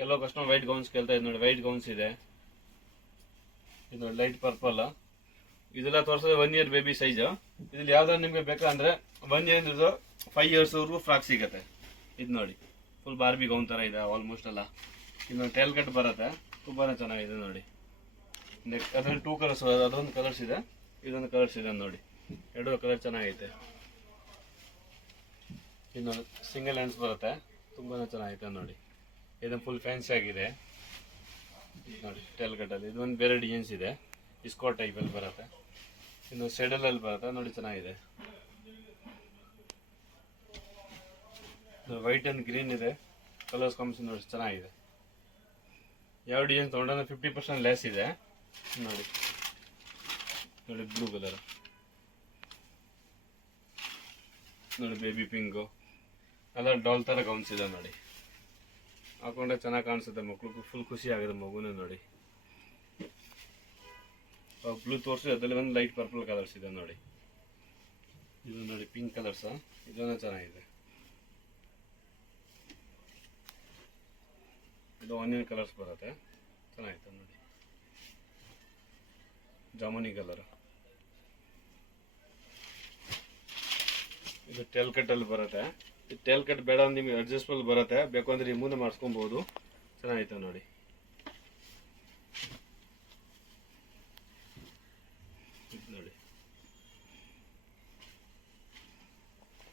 ಕೆಲವು customer white gowns ಕೇಳ್ತಾ ಇದೆ ನೋಡಿ. ವೈಟ್ ಗೌನ್ಸ್ ಇದೆ, ಇದು ನೋಡಿ ಲೈಟ್ ಪರ್ಪಲ್. ಇದೆಲ್ಲ ತೋರಿಸೋದು 1 ಇಯರ್ ಬೇಬಿ ಸೈಜ್. ಇದ್ರಲ್ಲಿ ಯಾವ್ದಾದ್ರು ನಿಮ್ಗೆ ಬೇಕಂದ್ರೆ 1 ಇಯರ್ 5 ಇಯರ್ಸ್ ವರೆಗೂ ಫ್ರಾಕ್ ಸಿಗುತ್ತೆ. ಇದು ನೋಡಿ ಫುಲ್ ಬಾರ್ಬಿ ಗೌನ್ ತರ ಇದೆ ಆಲ್ಮೋಸ್ಟ್ ಎಲ್ಲ. ಇನ್ನೊಂದು ಟೇಲ್ ಕಟ್ ಬರುತ್ತೆ, ತುಂಬಾನೇ ಚೆನ್ನಾಗಿದೆ ನೋಡಿ. ನೆಕ್ಸ್ಟ್ ಅದ್ರಲ್ಲಿ 2 ಕಲರ್ಸ್, ಅದೊಂದು ಕಲರ್ಸ್ ಇದೆ, ಇದೊಂದು ಕಲರ್ಸ್ ಇದೆ ನೋಡಿ. ಎರಡು ಕಲರ್ ಚೆನ್ನಾಗೈತೆ. ಇನ್ನೊಂದು ಸಿಂಗಲ್ ಹ್ಯಾಂಡ್ಸ್ ಬರುತ್ತೆ, ತುಂಬಾನೇ ಚೆನ್ನಾಗೈತೆ ನೋಡಿ. ಇದನ್ನು ಫುಲ್ ಫ್ಯಾನ್ಸಿ ಆಗಿದೆ ನೋಡಿ. ಟೇಲ್ ಕಟ್ಟಲ್ಲಿ ಇದೊಂದು ಬೇರೆ ಡಿಸೈನ್ಸ್ ಇದೆ, ಇಸ್ಕೋ ಟೈಪಲ್ಲಿ ಬರುತ್ತೆ. ಇನ್ನು ಸೆಡಲಲ್ಲಿ ಬರುತ್ತೆ ನೋಡಿ, ಚೆನ್ನಾಗಿದೆ. ವೈಟ್ ಆ್ಯಂಡ್ ಗ್ರೀನ್ ಇದೆ, ಕಲರ್ಸ್ ಕಾಂಬಿನೇಷನ್ ನೋಡಿ ಚೆನ್ನಾಗಿದೆ. ಯಾವ ಡಿಸೈನ್ ತೊಗೊಂಡ್ರೆ 50% ಲೆಸ್ ಇದೆ ನೋಡಿ. ನೋಡಿ ಬ್ಲೂ ಕಲರ್ ನೋಡಿ, ಬೇಬಿ ಪಿಂಕು ಎಲ್ಲ ಡಾಲ್ ಥರ ಗೌನ್ಸ್ ಇದೆ ನೋಡಿ. ಹಾಕೊಂಡ್ರೆ ಚೆನ್ನಾಗಿ ಕಾಣಿಸುತ್ತೆ, ಮಕ್ಳಿಗೂ ಫುಲ್ ಖುಷಿ ಆಗಿದೆ ಮಗುನೇ ನೋಡಿ. ಬ್ಲೂ ತೋರಿಸಿ, ಅದರಲ್ಲಿ ಒಂದು ಲೈಟ್ ಪರ್ಪಲ್ ಕಲರ್ಸ್ ಇದೆ ನೋಡಿ. ಇದು ನೋಡಿ ಪಿಂಕ್ ಕಲರ್ಸ್, ಇದನ್ನ ಚೆನ್ನಾಗಿದೆ. ಇದು ಆನಿಯನ್ ಕಲರ್ಸ್ ಬರುತ್ತೆ, ಚೆನ್ನಾಗಿದೆ ನೋಡಿ. ಜಾಮೂನಿ ಕಲರ್, ಇದು ಟೇಲ್ ಕಟ್ಟಲ್ಲಿ ಬರುತ್ತೆ. ಇದು ಟೇಲ್ ಕಟ್ ಬೇಡ ಅಂದ್ರೆ ನಿಮಗೆ ಅಡ್ಜಸ್ಟಬಲ್ ಬರುತ್ತೆ, ಬೇಕು ಅಂದ್ರೆ ರಿಮೂವ್ ಮಾಡಿಸ್ಕೊಬೋದು. ಚೆನ್ನಾಗಿತ್ತು ನೋಡಿ. ನೋಡಿ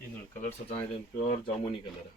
ಇದು ನೋಡಿ ಕಲರ್ಸ್ ಚೆನ್ನಾಗಿದೆ, ಪ್ಯೂರ್ ಜಾಮೂನಿ ಕಲರ್.